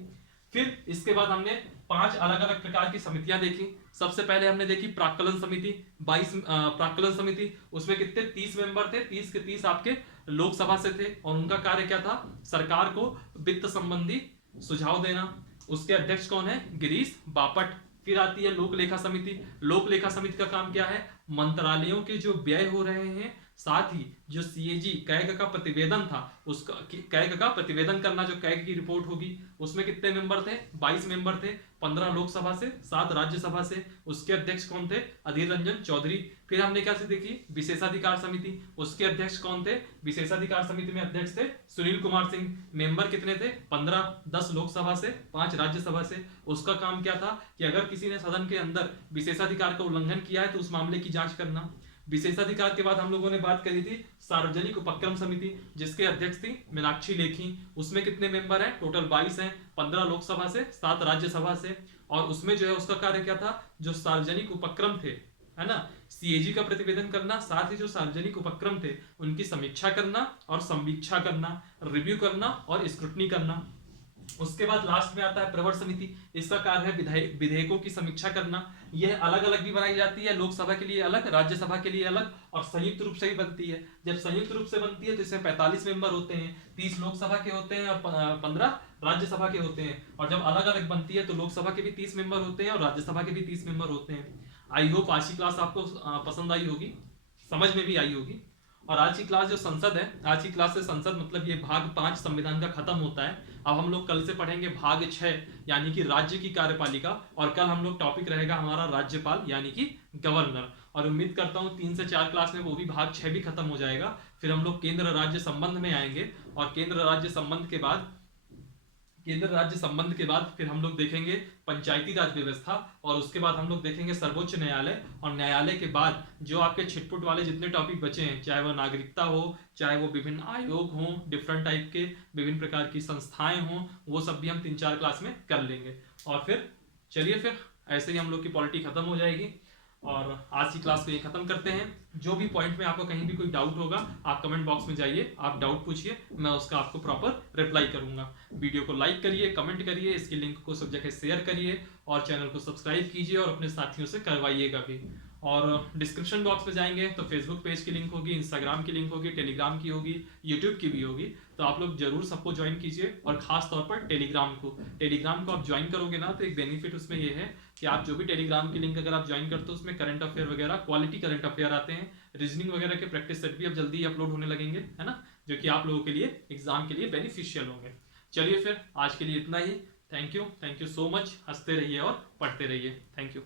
फिर इसके बाद हमने 5 अलग अलग प्रकार की समितियां देखी। सबसे पहले हमने देखी प्राक्कलन समिति, 22 प्राक्कलन समिति। उसमें कितने, 30 मेंबर थे, 30 के 30 आपके लोकसभा से थे, और उनका कार्य क्या था, सरकार को वित्त संबंधी सुझाव देना। उसके अध्यक्ष कौन है, गिरीश बापट। फिर आती है लोक लेखा समिति। लोक लेखा समिति का काम क्या है, मंत्रालयों के जो व्यय हो रहे हैं, साथ ही जो सीएजी कैग का प्रतिवेदन था, उसका कैग का प्रतिवेदन करना, जो कैग की रिपोर्ट होगी। उसमें कितने मेंबर थे, 22 मेंबर थे, 15 लोकसभा से, 7 राज्यसभा से। उसके अध्यक्ष कौन थे, अधीर रंजन चौधरी। फिर हमने क्या देखी, विशेषाधिकार समिति। उसके अध्यक्ष कौन थे, विशेषाधिकार समिति में अध्यक्ष थे सुनील कुमार सिंह। मेंबर कितने थे, 15, 10 लोकसभा से, 5 राज्यसभा से। उसका काम क्या था कि अगर किसी ने सदन के अंदर विशेषाधिकार का उल्लंघन किया है तो उस मामले की जांच करना। विशेषाधिकार के बाद हम लोगों ने बात करी थी सार्वजनिक उपक्रम समिति, जिसके अध्यक्ष थी मीनाक्षी लेखी। उसमें कितने मेंबर हैं, टोटल 22 हैं, 15 लोकसभा से, 7 राज्यसभा से। और उसमें जो है उसका कार्य क्या था, जो सार्वजनिक उपक्रम थे, है ना, सीएजी का प्रतिवेदन करना, साथ ही जो सार्वजनिक उपक्रम थे उनकी समीक्षा करना और संवीक्षा करना, रिव्यू करना और स्क्रूटनी करना। उसके बाद लास्ट में आता है प्रवर समिति। इसका कार्य है विधेयकों की समीक्षा करना। यह अलग अलग भी बनाई जाती है, लोकसभा के लिए अलग, राज्यसभा के लिए अलग, और संयुक्त रूप से भी बनती है। जब संयुक्त रूप से बनती है तो इसमें 45 मेंबर होते हैं, 30 लोकसभा के होते हैं और 15 राज्यसभा के होते हैं। और जब अलग अलग बनती है तो लोकसभा के भी 30 मेंबर होते हैं और राज्यसभा के भी 30 मेंबर होते हैं। आई होप आज की क्लास आपको पसंद आई होगी, समझ में भी आई होगी। और आज की क्लास जो संसद है, आज की क्लास से संसद मतलब ये भाग 5 संविधान का खत्म होता है। अब हम लोग कल से पढ़ेंगे भाग 6 यानी कि राज्य की कार्यपालिका, और कल हम लोग टॉपिक रहेगा हमारा राज्यपाल यानी कि गवर्नर। और उम्मीद करता हूँ 3 से 4 क्लास में वो भी भाग 6 भी खत्म हो जाएगा। फिर हम लोग केंद्र राज्य संबंध में आएंगे, और केंद्र राज्य संबंध के बाद फिर हम लोग देखेंगे पंचायती राज व्यवस्था, और उसके बाद हम लोग देखेंगे सर्वोच्च न्यायालय। और न्यायालय के बाद जो आपके छिटपुट वाले जितने टॉपिक बचे हैं, चाहे वो नागरिकता हो, चाहे वो विभिन्न आयोग हों, डिफरेंट टाइप के विभिन्न प्रकार की संस्थाएं हों, वो सब भी हम 3-4 क्लास में कर लेंगे। और फिर चलिए, फिर ऐसे ही हम लोग की पॉलिटी खत्म हो जाएगी। और आज की क्लास को ये खत्म करते हैं। जो भी पॉइंट में आपको कहीं भी कोई डाउट होगा, आप कमेंट बॉक्स में जाइए, आप डाउट पूछिए, मैं उसका आपको प्रॉपर रिप्लाई करूंगा। वीडियो को लाइक करिए, कमेंट करिए, इसकी लिंक को सब जगह शेयर करिए, और चैनल को सब्सक्राइब कीजिए और अपने साथियों से करवाइएगा भी। और डिस्क्रिप्शन बॉक्स में जाएंगे तो फेसबुक पेज की लिंक होगी, इंस्टाग्राम की लिंक होगी, टेलीग्राम की होगी, यूट्यूब की भी होगी। तो आप लोग जरूर सबको ज्वाइन कीजिए, और खास तौर पर टेलीग्राम को आप ज्वाइन करोगे ना तो एक बेनिफिट उसमें ये है कि आप जो भी टेलीग्राम की लिंक अगर आप ज्वाइन करते हो, उसमें करंट अफेयर वगैरह, क्वालिटी करंट अफेयर आते हैं, रीजनिंग वगैरह के प्रैक्टिस सेट भी अब जल्दी ही अपलोड होने लगेंगे, है ना, जो कि आप लोगों के लिए एग्जाम के लिए बेनिफिशियल होंगे। चलिए फिर आज के लिए इतना ही। Thank you so much. हंसते रहिए और पढ़ते रहिए। Thank you.